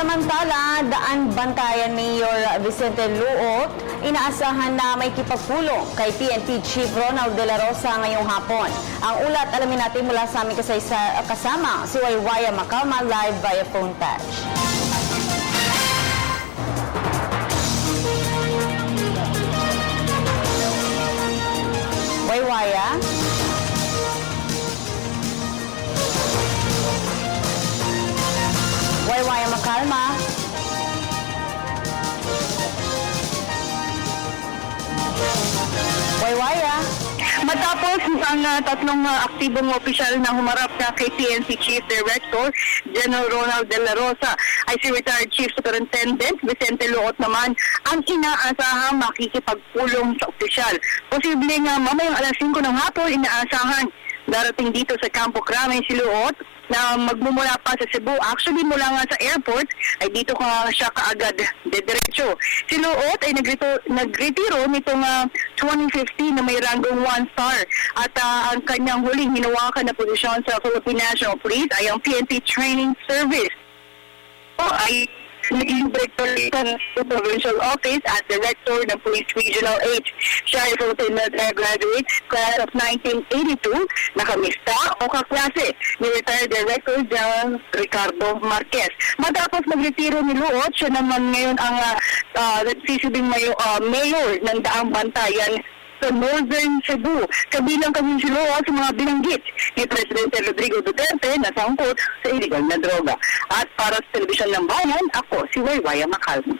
Samantala, Daan Bantayan Mayor Vicente Luot, inaasahan na may kipagpulong kay PNP Chief Ronald De La Rosa ngayong hapon. Ang ulat, alamin natin mula sa aming kasama si Waywaya Macalma live via phone patch. Waywaya? Waywaya Macalma? Waywaya? Matapos ang tatlong aktibong opisyal na humarap sa kay PNP Chief Director General Ronald De La Rosa ay si retired Chief Superintendent Vicente Luot naman ang inaasahang makikipagpulong sa opisyal. Posibleng mamayang alas 5 ng hapon inaasahan darating dito sa Campo Crame si Luot na magmumula pa sa Cebu. Actually, mula nga sa airport, ay dito siya kaagad dediretso. Si Luot ay nagretiro nitong 2015 na may ranggong 1 star. At ang kanyang huling hinawakan na posisyon sa Philippine National Police ay ang PNP Training Service. Ay naging director ng Provincial Office at Director ng Police Regional 8. Siya ay Philippine graduate class of 1982, nakamista o kaklase ni retired Director General Ricardo Marquez. Matapos magretiro ni Luot, siya naman ngayon ang nagsisibing mayor ng Daang Bantayan sa Northern Cebu. Kabilang kami si Luot sa mga binanggit ni Presidente Rodrigo Duterte na sangkot sa iligal na droga. At para sa Telebisyon ng Bayan, ako si Waywaya Macalma.